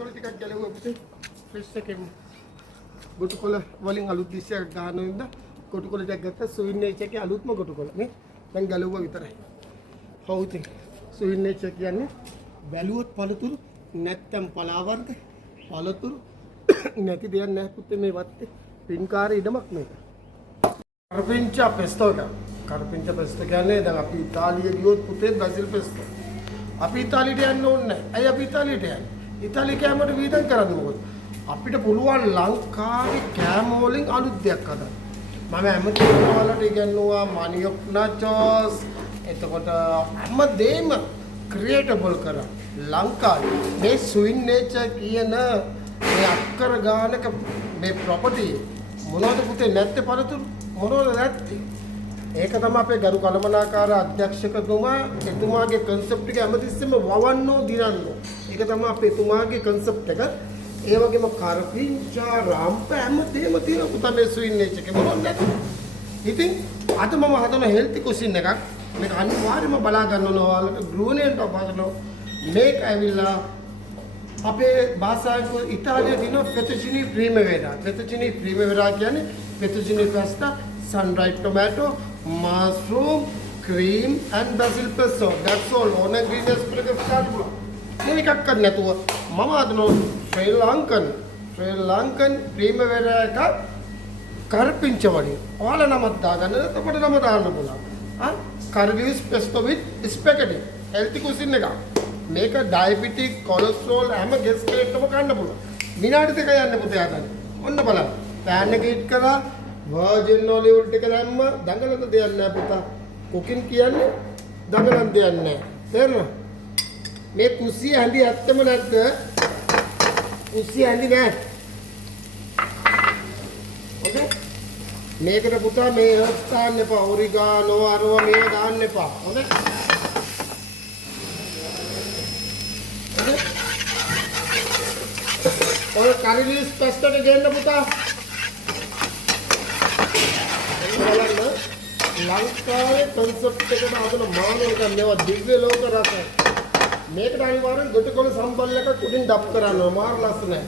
කොළ ටිකක් ගැලුවා පුතේ. ෆ්‍රෙෂ් එකෙන්. ගොටු කොළ වලින් අලුත් දිස්සයක් ගන්න වෙනද ගොටු කොළ ටිකක් ගත්තා සුවින්නේච් එකේ අලුත්ම ගොටු කොළ නේ. දැන් ගැලුවා විතරයි. හවු ඉතින් සුවින්නේච් කියන්නේ බැලුවොත් පළතුරු නැත්තම් පලාවර්ග පළතුරු නැති දෙයක් නැහැ පුතේ මේ වත්තේ. පින්කාර ඉඩමක් මේක. කරපිංචා පෙස්තෝ එක. කරපිංචා පෙස්තෝ කියන්නේ දැන් අපි ඉතාලියේ ගියොත් පුතේ බ්‍රසීල් පෙස්තෝ. අපි ඉතාලියට යන්න ඕනේ නැහැ. ඇයි අපි ඉතාලියට යන්නේ? ඉතාලිය කෑමට වීදම් කරන්න මොකද? අපිට පුළුවන් ලංකාවේ කෑම වලින් අලුත් දෙයක් හදන්න. මම හැමතිස්සෙම ඔයාලට ඉගෙනුවා මනියොක් nachos. එතකොට හැමදේම ක්‍රියේටබල් කරා. ලංකාවේ මේ සුවින්නේචර් කියන මේ අක්කර ගානක මේ ප්‍රොපර්ටි මොනවද පුතේ නැත්තේ පළතුරු මොනවද නැත්තේ? ඒක තමයි අපේ ගරු කළමනාකාර අධ්‍යක්ෂකතුමා එතුමාගේ concept එක හැමතිස්සෙම වවන්නෝ දිනන්නෝ. ඒක තමයි අපේ එතුමාගේ concept එක. ඒ වගේම කරපිංචා රාම්ප හැමදේම තියෙන පුතා මේ සුවින්නේච් එකේ මොනවද නැත්තේ? ඉතින් අද මම හදන හෙල්ති කුසින් එකක්. මේක අනිවාර්යයෙන්ම බලා ගන්න ඕන ඔයාලට ගෘහණයට බලනවා. මේක ඇවිල්ලා අපේ භාෂාවේ ඉතාලියේ දින ෆෙතුචිනි ප්‍රීමෙවෙරා. ෆෙතුචිනි ප්‍රීමෙවෙරා කියන්නේ ෆෙතුචිනි pasta, sun-dried tomato, mushroom, cream and basil pesto. That's all. On ingredients per start. මේකක්වත් නැතුව මම අදනෝ ශ්‍රී ලංකන් ප්‍රීමෙවෙරා එක කරපිංච වලින්. ඔයාලා නමක් දාගන්න අපිට නම දාන්න පුළුවන්. Cargris pesto with spaghetti. healthy cuisine එක. මේක ඩයබටික් කොලෙස්ටරෝල් හැම ගෙස් කෙනෙක්ටම කන්න පුළුවන්. විනාඩි දෙක යන්න පුතේ හදන්න. ඔන්න බලන්න. පෑන් එක හීට් කරලා වර්ජින් ඔලිව් ඔයිල් ටික දැම්ම දඟලන දෙයක් නෑ පුතා. කුකින් කියන්නේ දඟලන දෙයක් නෑ. තේරෙනවද? මේ කුස්සිය හැඳි ඇත්තම නැද්ද? කුස්සිය හැඳි නෑ. ඕකේ? මේකට පුතා මේ හර්බ්ස් දාන්න එපා. ඔරිගානෝ අරවා මේව දාන්න එපා. හොඳයි? ඔය කරලිස් පෙස්ටට ගේන්න පුතා. බලන්න ලංකාවේ concept එකට හදන මානවක මේවා දිව්‍ය ලෝක රස. මේකට අනිවාර්යෙන් ගොටකොළ සම්බල් එකක් උඩින් ඩප් කරන්න ඕන. මාර ලස්සනයි.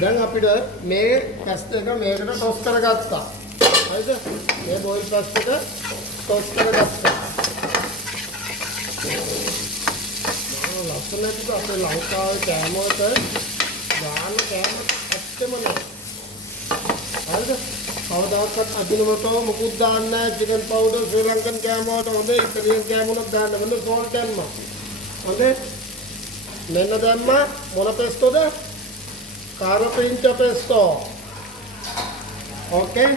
දැන් අපිට මේ පැස්ට් එක මේකට ටොස් කරගත්තා. හරිද? මේ බෝයිල් පැස්ට් එක ටොස් කරගත්තා. ලස්සනයි පුතා අපේ ලංකාවේ කෑම වලට ගාන කෑම ඇත්තම නෑ. හරිද? කවදාකවත් අදිනමතෝ මුකුත් දාන්නේ නැහැ. චිකන් පවුඩර් ශ්‍රී ලංකන් කෑම වලට හොඳ ඉතාලියන් කෑම වලට දාන්න වෙන සෝල්ට් දැම්ම. හොඳේ? මෙන්න දැම්ම මොන පෙස්ටෝද? කාරපිංචා පෙස්ටෝ. ඕකේ?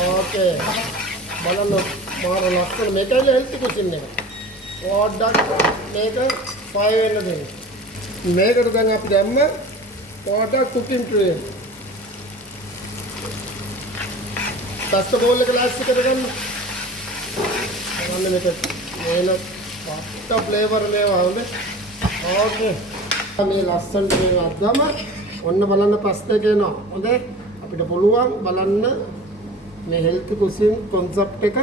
ඕකේ. බලන්න මාර ලස්සන මේකයි හෙල්ති කුසින් එක. පොඩ්ඩක් මේක ෆ්‍රයි වෙන්න දෙන්න. මේකට දැන් අපි දැම්ම පොඩ්ඩක් කුකින් ට්‍රේ. පස්ත බෝල් එක ලෑස්ති කරගන්න. බලන්න මේක මේන පස්ත ෆ්ලේවර් මේවා හොඳේ. ඕකේ. මේ ලස්සනට මේ අද්දම ඔන්න බලන්න පස්ත එක එනවා. හොඳේ. අපිට පුළුවන් බලන්න මේ හෙල්ති කුසින් concept එක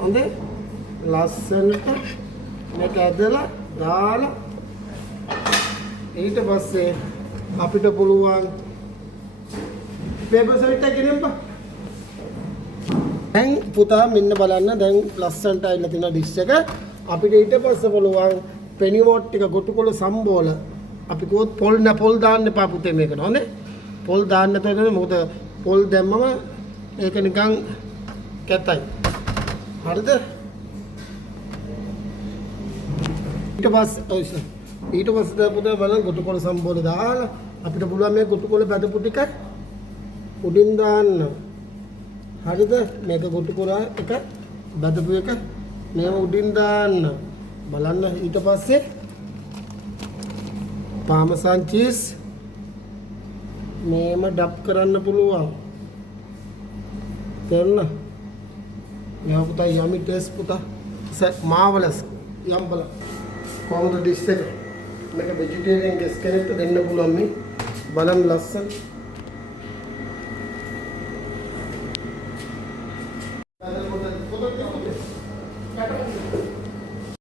හොඳේ. ලස්සනට මේක ඇදලා දාලා ඊට පස්සේ අපිට පුළුවන් පේපර් සෙට් එක ගෙනම්පා. දැන් පුතා මෙන්න බලන්න දැන් ලස්සනට ඇවිල්ලා තියෙන ඩිෂ් එක. අපිට ඊට පස්සේ පුළුවන් පෙනිවෝට් ටික ගොටුකොළ සම්බෝල අපි කිව්වොත් පොල් දාන්න එපා පුතේ මේකට. හොඳේ. පොල් දාන්න තෝරන්නේ මොකද පොල් දැම්මම ඒක නිකන් කැතයි. හරිද? ඊට පස්සේ පුතා බලන්න ගොටුකොළ සම්බෝල දාලා අපිට පුළුවන් මේ ගොටුකොළ බැදපු ටික උඩින් දාන්න. හරිද? මේක ගොටුකොළ එක බැදපු එක මේව උඩින් දාන්න. බලන්න ඊට පස්සේ පාමසන් චීස් මේම ඩප් කරන්න පුළුවන්. තේරුණා? මේව පුතා යමි ටේස්ට් පුතා. මාවලස් යම් බලන්න. කොහොමද ඩිෂ් එක? මේක වෙජිටේරියන් ගෙස් කෙනෙක්ට දෙන්න පුළුවන් මේ. බලන්න ලස්සන. आहे